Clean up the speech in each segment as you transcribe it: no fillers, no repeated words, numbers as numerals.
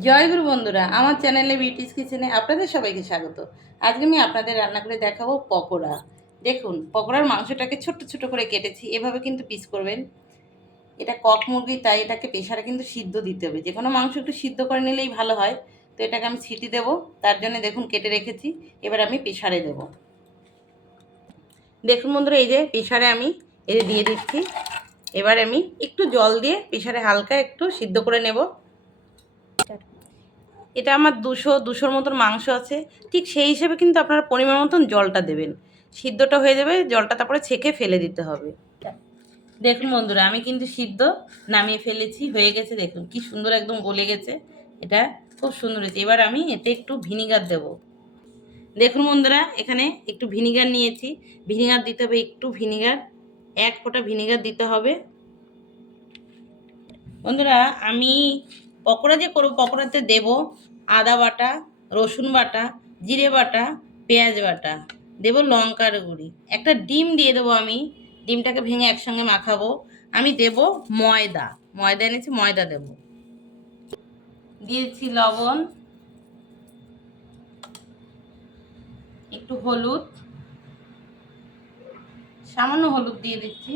জয় গুরু বন্ধুরা, আমার চ্যানেলে বিউটিস কিচেনে আপনাদের সবাইকে স্বাগত। আজকে আমি আপনাদের রান্না করে দেখাবো পকোড়া। দেখুন, পকোড়ার মাংসটাকে ছোট্ট ছোট করে কেটেছি, এভাবে কিন্তু পিস করবেন। এটা কক মুরগি, তাই এটাকে প্রেসারে কিন্তু সিদ্ধ দিতে হবে। যে কোনো মাংস একটু সিদ্ধ করে নিলেই ভালো হয়। তো এটাকে আমি সিটি দেবো, তার জন্য দেখুন কেটে রেখেছি। এবার আমি প্রেসারে দেবো। দেখুন বন্ধুরা, এই যে প্রেসারে আমি দিয়ে দিচ্ছি। এবার আমি একটু জল দিয়ে প্রেসারে হালকা একটু সিদ্ধ করে নেব। এটা আমার 200-200 মতন মাংস আছে, ঠিক সেই হিসেবে কিন্তু আপনারা পরিমাণ মতন জলটা দেবেন। সিদ্ধটা হয়ে যাবে, জলটা তারপরে ছেঁকে ফেলে দিতে হবে। দেখুন বন্ধুরা, আমি কিন্তু সিদ্ধ নামিয়ে ফেলেছি, হয়ে গেছে। দেখুন কি সুন্দর একদম গলে গেছে, এটা খুব সুন্দর হয়েছে। এবার আমি এতে একটু ভিনিগার দেব। দেখুন বন্ধুরা, এখানে একটু ভিনিগার নিয়েছি। ভিনিগার দিতে হবে, একটু ভিনিগার, 1 ফোঁটা ভিনিগার দিতে হবে। বন্ধুরা, আমি পকোড়া যে করবো, পকোড়াতে দেব আদা বাটা, রসুন বাটা, জিরে বাটা, পেঁয়াজ বাটা, দেব লঙ্কার গুঁড়ি, একটা ডিম দিয়ে দেবো। আমি ডিমটাকে ভেঙে একসঙ্গে মাখাবো। আমি দেব ময়দা, ময়দা এনেছি, ময়দা দেব। দিয়েছি লবণ, একটু হলুদ, সামান্য হলুদ দিয়ে দিচ্ছি,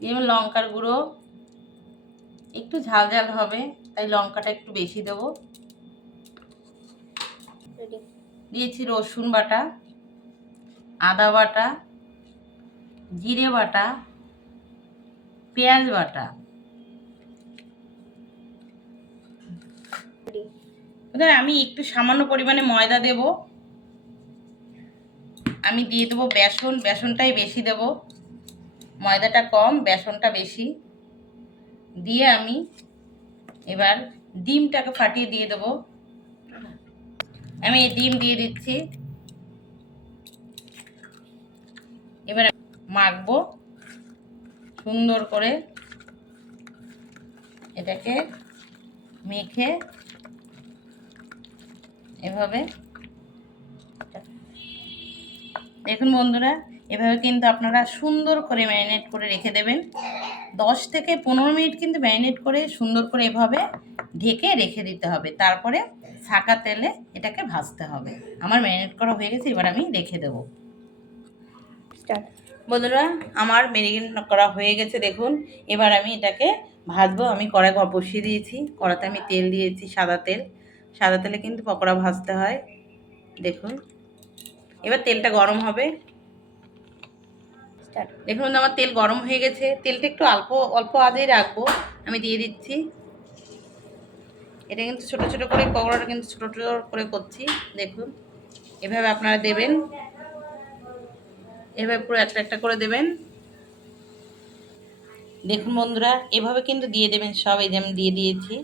দিয়ে লঙ্কার গুঁড়ো, একটু ঝাল ঝাল হবে তাই লঙ্কাটা একটু বেশি দেবো। দিয়েছি রসুন বাটা, আদা বাটা, জিরে বাটা, পেঁয়াজ বাটা। আমি একটু সামান্য পরিমাণে ময়দা দেব। আমি দিয়ে দেবো বেসন, বেসনটাই বেশি দেব, ময়দাটা কম, বেসনটা বেশি। দিয়ে আমি এবার ডিমটাকে ফাটিয়ে দিয়ে দেবো। আমি এই ডিম দিয়ে দিচ্ছি। এবার মাখবো সুন্দর করে, এটাকে মেখে এভাবে। দেখুন বন্ধুরা, এভাবে কিন্তু আপনারা সুন্দর করে ম্যারিনেট করে রেখে দেবেন। 10 থেকে 15 মিনিট কিন্তু ম্যারিনেট করে সুন্দর করে এভাবে ঢেকে রেখে দিতে হবে। তারপরে ছাঁকা তেলে এটাকে ভাজতে হবে। আমার ম্যারিনেট করা হয়ে গেছে, এবার আমি রেখে দেব। বন্ধুরা, আমার ম্যারিনেট করা হয়ে গেছে। দেখুন, এবার আমি এটাকে ভাজবো। আমি কড়াই বসিয়ে দিয়েছি, কড়াতে আমি তেল দিয়েছি, সাদা তেল। সাদা তেলে কিন্তু পকোড়া ভাজতে হয়। দেখুন, এবার তেলটা গরম হবে। দেখুন আমার তেল গরম হয়ে গেছে, তেলটা একটু অল্প অল্প আজেই রাখবো। আমি দিয়ে দিচ্ছি। এটা কিন্তু ছোট ছোট করে, পকোড়াটা কিন্তু ছোট ছোট করে করছি। দেখুন, এভাবে আপনারা দেবেন, এভাবে পুরো একটা একটা করে দেবেন। দেখুন বন্ধুরা, এভাবে কিন্তু দিয়ে দেবেন সব। এই যে আমি দিয়ে দিয়েছি,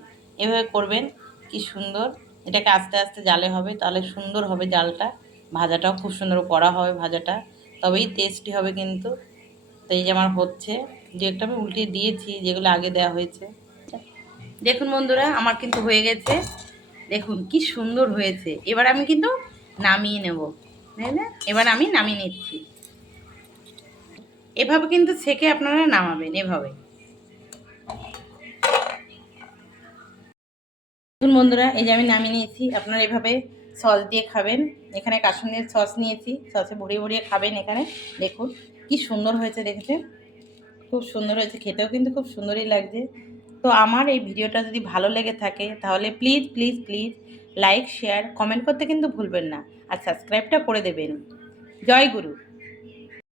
এভাবে করবেন। কি সুন্দর, এটাকে আস্তে আস্তে জালে হবে, তাহলে সুন্দর হবে জালটা। ভাজাটাও খুব সুন্দর করা হবে, ভাজাটা তবেই টেস্টি হবে কিন্তু। তো এই যে আমার হচ্ছে, যে একটা আমি উল্টিয়ে দিয়েছি, যেগুলো আগে দেওয়া হয়েছে। দেখুন বন্ধুরা, আমার কিন্তু হয়ে গেছে। দেখুন কি সুন্দর হয়েছে। এবার আমি কিন্তু নামিয়ে নেব। এবার আমি নামিয়ে নিচ্ছি। এভাবে কিন্তু ছেঁকে আপনারা নামাবেন, এভাবে। দেখুন বন্ধুরা, এই যে আমি নামিয়ে নিয়েছি। আপনারা এভাবে সস দিয়ে খাবেন। এখানে কাশ্মীরের সস নিয়েছি, সসে ভরিয়ে ভরিয়ে খাবেন এখানে। দেখুন কি সুন্দর হয়েছে, দেখেছেন? খুব সুন্দর হয়েছে, খেতেও কিন্তু খুব সুন্দরই লাগছে। তো আমার এই ভিডিওটা যদি ভালো লেগে থাকে, তাহলে please please please like, share, comment করতে কিন্তু ভুলবেন না। আর সাবস্ক্রাইবটা করে দেবেন। জয় গুরু।